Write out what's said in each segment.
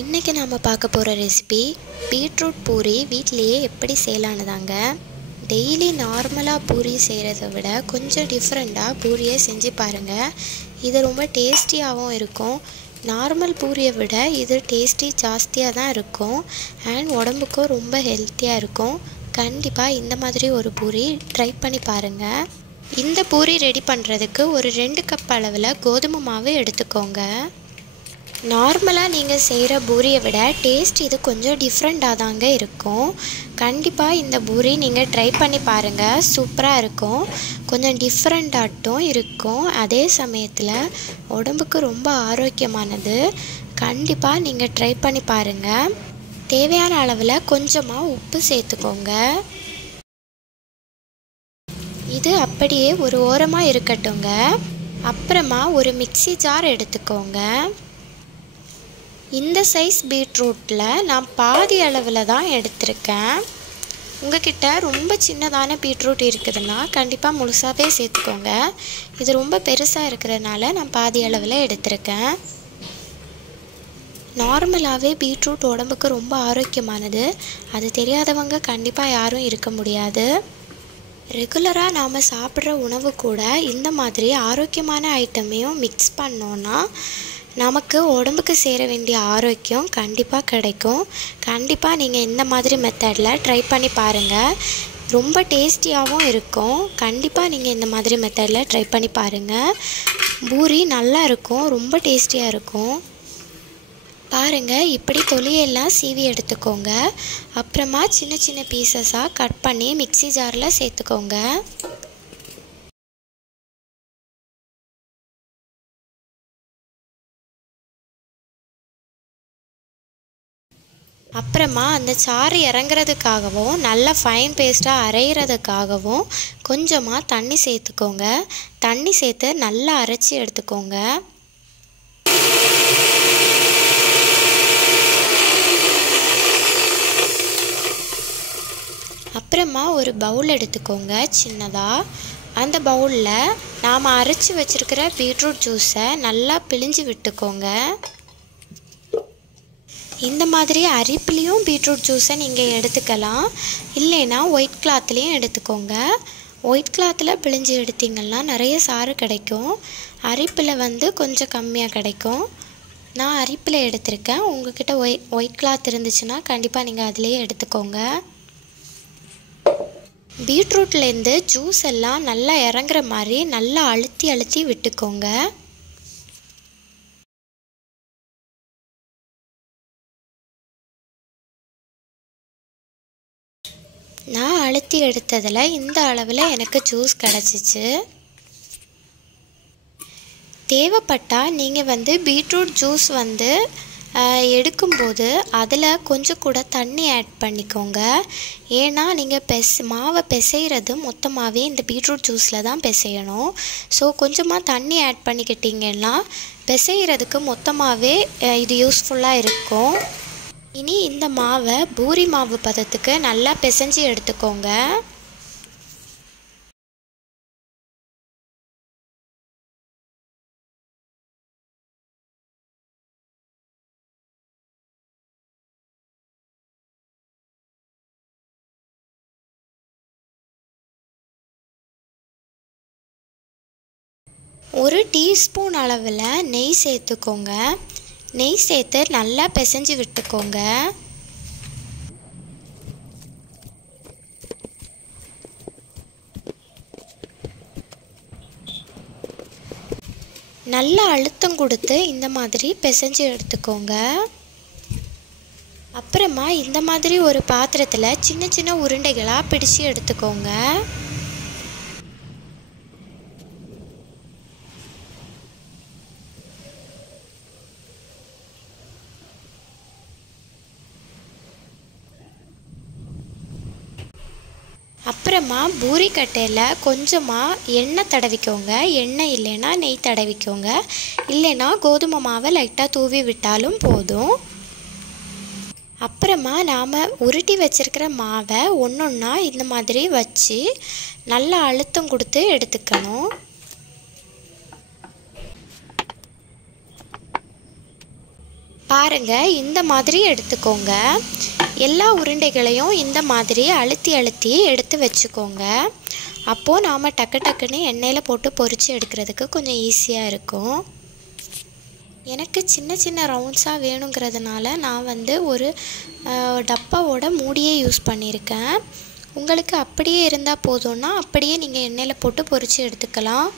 இன்றைக்கி நாம் பார்க்க போகிற ரெசிபி பீட்ரூட் பூரி வீட்டிலையே எப்படி செய்யலான்னு தாங்க. டெய்லி நார்மலாக பூரி செய்கிறத விட கொஞ்சம் டிஃப்ரெண்ட்டாக பூரியை செஞ்சு பாருங்கள். இது ரொம்ப டேஸ்டியாகவும் இருக்கும். நார்மல் பூரியை விட இது டேஸ்டி ஜாஸ்தியாக தான் இருக்கும் அண்ட் உடம்புக்கும் ரொம்ப ஹெல்த்தியாக இருக்கும். கண்டிப்பாக இந்த மாதிரி ஒரு பூரி ட்ரை பண்ணி பாருங்கள். இந்த பூரி ரெடி பண்ணுறதுக்கு ஒரு 2 கப் அளவில் கோதுமை மாவு எடுத்துக்கோங்க. நார்மலாக நீங்கள் செய்கிற பூரியை விட டேஸ்ட் இது கொஞ்சம் டிஃப்ரெண்ட்டாக தாங்க இருக்கும். கண்டிப்பாக இந்த பூரி நீங்கள் ட்ரை பண்ணி பாருங்கள், சூப்பராக இருக்கும். கொஞ்சம் டிஃப்ரெண்ட்டாட்டும் இருக்கும், அதே சமயத்தில் உடம்புக்கு ரொம்ப ஆரோக்கியமானது. கண்டிப்பாக நீங்கள் ட்ரை பண்ணி பாருங்கள். தேவையான அளவில் கொஞ்சமாக உப்பு சேர்த்துக்கோங்க. இது அப்படியே ஒரு ஓரமாக இருக்கட்டுங்க. அப்புறமா ஒரு மிக்ஸி ஜார் எடுத்துக்கோங்க. இந்த சைஸ் பீட்ரூட்டில் நான் பாதி அளவில் தான் எடுத்திருக்கேன். உங்ககிட்ட ரொம்ப சின்னதான பீட்ரூட் இருக்குதுன்னா கண்டிப்பாக முழுசாகவே சேர்த்துக்கோங்க. இது ரொம்ப பெருசாக இருக்கிறதுனால நான் பாதி அளவில் எடுத்திருக்கேன். நார்மலாகவே பீட்ரூட் உடம்புக்கு ரொம்ப ஆரோக்கியமானது. அது தெரியாதவங்க கண்டிப்பாக யாரும் இருக்க முடியாது. ரெகுலராக நாம் சாப்பிட்ற உணவு கூட இந்த மாதிரி ஆரோக்கியமான ஐட்டமையும் மிக்ஸ் பண்ணோன்னா நமக்கு உடம்புக்கு சேர வேண்டிய ஆரோக்கியம் கண்டிப்பாக கிடைக்கும். கண்டிப்பாக நீங்கள் இந்த மாதிரி மெத்தடில் ட்ரை பண்ணி பாருங்கள், ரொம்ப டேஸ்டியாகவும் இருக்கும். கண்டிப்பாக நீங்கள் இந்த மாதிரி மெத்தடில் ட்ரை பண்ணி பாருங்கள். பூரி நல்லா இருக்கும், ரொம்ப டேஸ்டியாக இருக்கும். பாருங்கள், இப்படி தொலியெல்லாம் சீவி எடுத்துக்கோங்க. அப்புறமா சின்ன சின்ன பீசஸாக கட் பண்ணி மிக்ஸி ஜாரில் சேர்த்துக்கோங்க. அப்புறமா அந்த சாறு இறங்குறதுக்காகவும் நல்லா ஃபைன் பேஸ்ட்டாக அரைகிறதுக்காகவும் கொஞ்சமாக தண்ணி சேர்த்துக்கோங்க. தண்ணி சேர்த்து நல்லா அரைச்சி எடுத்துக்கோங்க. அப்புறமா ஒரு பவுல் எடுத்துக்கோங்க சின்னதாக. அந்த பவுலில் நாம் அரைச்சி வச்சுருக்கிற பீட்ரூட் ஜூஸை நல்லா பிழிஞ்சு விட்டுக்கோங்க. இந்த மாதிரி அரிப்புலேயும் பீட்ரூட் ஜூஸை நீங்கள் எடுத்துக்கலாம், இல்லைன்னா ஒயிட் கிளாத்லேயும் எடுத்துக்கோங்க. ஒயிட் கிளாத்தில் பிழிஞ்சு எடுத்திங்கன்னா நிறைய சாறு கிடைக்கும், அரிப்பில் கொஞ்சம் கம்மியாக கிடைக்கும். நான் அரிப்பில் எடுத்திருக்கேன். உங்கள்கிட்ட ஒயிட் கிளாத் இருந்துச்சுன்னா கண்டிப்பாக நீங்கள் அதிலேயே எடுத்துக்கோங்க. பீட்ரூட்லேருந்து ஜூஸ் எல்லாம் நல்லா இறங்குற மாதிரி நல்லா அழுத்தி அழுத்தி விட்டுக்கோங்க. நான் அழுத்தி எடுத்ததில் இந்த அளவில் எனக்கு ஜூஸ் கிடச்சிச்சு. தேவைப்பட்டால் நீங்கள் பீட்ரூட் ஜூஸ் எடுக்கும்போது அதில் கொஞ்சம் கூட தண்ணி ஆட் பண்ணிக்கோங்க. ஏன்னா நீங்கள் மாவை பிசைகிறது மொத்தமாகவே இந்த பீட்ரூட் ஜூஸில் தான் பிசையணும். ஸோ கொஞ்சமாக தண்ணி ஆட் பண்ணிக்கிட்டிங்கன்னா பிசைகிறதுக்கு மொத்தமாகவே இது யூஸ்ஃபுல்லாக இருக்கும். இனி இந்த மாவை பூரி மாவு பதத்துக்கு நல்லா பிசைஞ்சு எடுத்துக்கோங்க. ஒரு டீஸ்பூன் அளவில் நெய் சேர்த்துக்கோங்க. நெய் சேர்த்து நல்லா பிசைஞ்சு விட்டுக்கோங்க. நல்லா அழுத்தம் கொடுத்து இந்த மாதிரி பிசைஞ்சு எடுத்துக்கோங்க. அப்புறமா இந்த மாதிரி ஒரு பாத்திரத்தில் சின்ன சின்ன உருண்டைகளாக பிடிச்சு எடுத்துக்கோங்க. அப்புறமா பூரி கட்டையில் கொஞ்சமாக எண்ணெய் தடவிக்கோங்க. எண்ணெய் இல்லைன்னா நெய் தடவிக்கோங்க, இல்லைன்னா கோதுமை மாவை லைட்டாக தூவி விட்டாலும் போதும். அப்புறமா நாம் உருட்டி வச்சுருக்கிற மாவை ஒன்றொன்னா இந்த மாதிரி வச்சு நல்லா அழுத்தம் கொடுத்து எடுத்துக்கணும். பாருங்கள், இந்த மாதிரி எடுத்துக்கோங்க. எல்லா உருண்டைகளையும் இந்த மாதிரி அழுத்தி அழுத்தி எடுத்து வச்சுக்கோங்க. அப்போது நாம் டக்கு டக்குன்னு எண்ணெயில் போட்டு பொரித்து எடுக்கிறதுக்கு கொஞ்சம் ஈஸியாக இருக்கும். எனக்கு சின்ன சின்ன ரவுண்ட்ஸாக வேணுங்கிறதுனால நான் ஒரு டப்பாவோட மூடியே யூஸ் பண்ணியிருக்கேன். உங்களுக்கு அப்படியே இருந்தால் போதும்னா அப்படியே நீங்கள் எண்ணெயில் போட்டு பொரித்து எடுத்துக்கலாம்.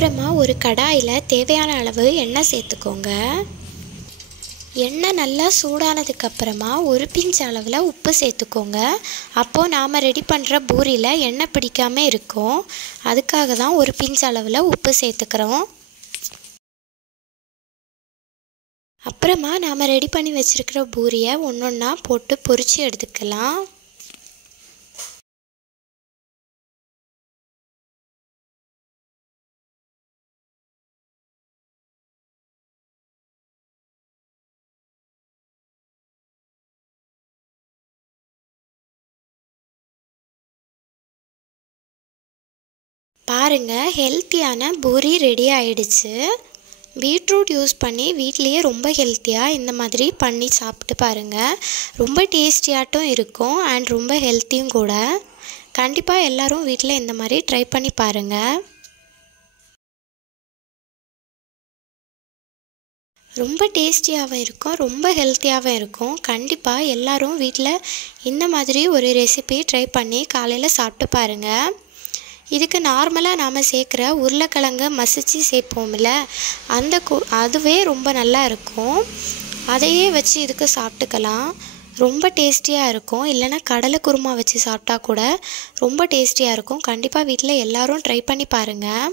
அப்புறமா ஒரு கடாயில் தேவையான அளவு எண்ணெய் சேர்த்துக்கோங்க. எண்ணெய் நல்லா சூடானதுக்கப்புறமா ஒரு பிஞ்ச் அளவில் உப்பு சேர்த்துக்கோங்க. அப்போது நாம் ரெடி பண்ணுற பூரியில் எண்ணெய் பிடிக்காமல் இருக்கும். அதுக்காக தான் ஒரு பிஞ்ச் அளவில் உப்பு சேர்த்துக்கிறோம். அப்புறமா நாம் ரெடி பண்ணி வச்சுருக்கிற பூரியை ஒன்றொன்னா போட்டு பொரித்து எடுத்துக்கலாம். பாருங்கள், ஹெல்த்தியான பூரி ரெடி ஆயிடுச்சு. பீட்ரூட் யூஸ் பண்ணி வீட்லேயே ரொம்ப ஹெல்த்தியாக இந்த மாதிரி பண்ணி சாப்பிட்டு பாருங்கள். ரொம்ப டேஸ்டியாட்டும் இருக்கும் அண்ட் ரொம்ப ஹெல்த்தியும் கூட. கண்டிப்பாக எல்லோரும் வீட்டில் இந்த மாதிரி ட்ரை பண்ணி பாருங்கள். ரொம்ப டேஸ்டியாகவும் இருக்கும், ரொம்ப ஹெல்த்தியாகவும் இருக்கும். கண்டிப்பாக எல்லோரும் வீட்டில் இந்த மாதிரி ஒரு ரெசிபி ட்ரை பண்ணி காலையில் சாப்பிட்டு பாருங்கள். இதுக்கு நார்மலாக நாம் சேர்க்குற உருளைக்கிழங்கு மசிச்சு சேர்ப்போம்ல, அதுவே ரொம்ப நல்லா இருக்கும். அதையே வச்சு இதுக்கு சாப்பிட்டுக்கலாம். ரொம்ப டேஸ்டியாக இருக்கும். இல்லைன்னா கடலை குருமா வச்சு சாப்பிட்டா கூட ரொம்ப டேஸ்டியாக இருக்கும். கண்டிப்பாக வீட்டில் எல்லோரும் ட்ரை பண்ணி பாருங்கள்.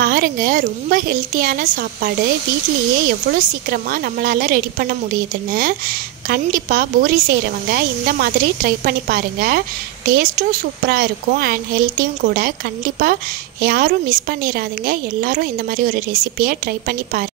பாருங்கள், ரொம்ப ஹெல்த்தியான சாப்பாடு வீட்லேயே எவ்வளோ சீக்கிரமாக நம்மளால் ரெடி பண்ண முடியுதுன்னு. கண்டிப்பாக பூரி செய்கிறவங்க இந்த மாதிரி ட்ரை பண்ணி பாருங்கள். டேஸ்ட்டும் சூப்பராக இருக்கும் அண்ட் ஹெல்த்தியும் கூட. கண்டிப்பாக யாரும் மிஸ் பண்ணிடாதீங்க. எல்லோரும் இந்த மாதிரி ஒரு ரெசிபியை ட்ரை பண்ணி பாருங்கள்.